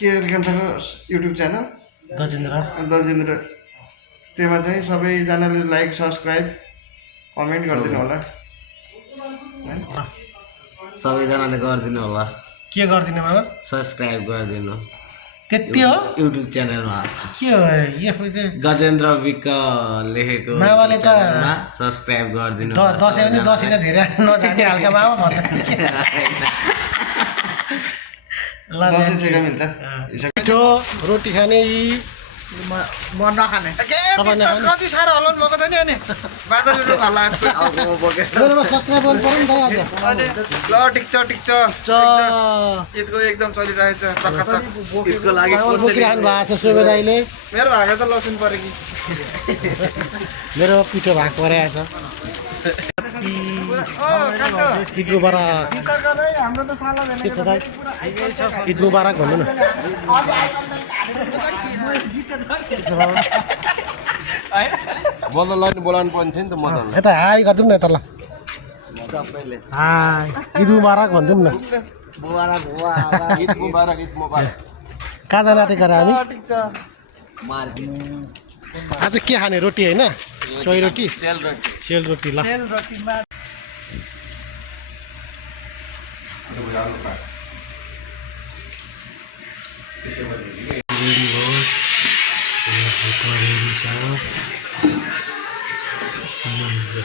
के लेखन्छको YouTube channel दजेन्द्र त्यसमा चाहिँ सबैजनाले लाइक सब्सक्राइब कमेन्ट गरिदिनु होला सबैजनाले गरिदिनु होला के गरिदिनु मामा सब्सक्राइब गरिदिनु त्यति हो युट्युब च्यानलमा के हो यो गजेन्द्र विक लेखेको मामाले त सब्सक्राइब गरिदिनु दसैँ पनि दसैँ धेरै नजाने हालका मामा भन्छ दसैँ छेका मिल्छ मिठो रोटी खाने म नखाने कति साह्रो हलाउनु भएको त नि अनि बाँदरले हल्ला मेरोमा सब्सक्राइब गर्नु पर्यो नि त अनि ल ठिक छ ईदको एकदम चलिरहेछ चकाचक ईदको लागि बोकिराख्नु भएको छ सुबे दाइले मेरो भागा त लसुन पऱ्यो कि मेरो पिठो भाग परेको छ ईद मुबारक हाम्रो त साला के छ दाइ ईद मुबारक भन्नु न बोलाउनु बोलाउनु पर्ने थियो नि त मदन यता हाई गरिदिउँ न यता ल हाई ईद मुबारक भनिदिउँ न ईद मुबारक कहाँ जान आँटेको र हामी ठिक छ आज के खाने रोटी होइन चोइ रोटी सेल रोटी ल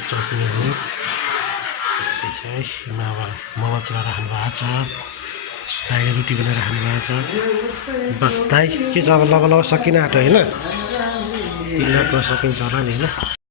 चटनी हो त्यस्तै छ है मोमो चलाएर राख्नु भएको छ दाइले रोटी बनाएर राख्नु भएको छ दाइ के छ अब लग सकिन आँट्यो होइन 3 लाखमा सकिन्छ होला नि होइन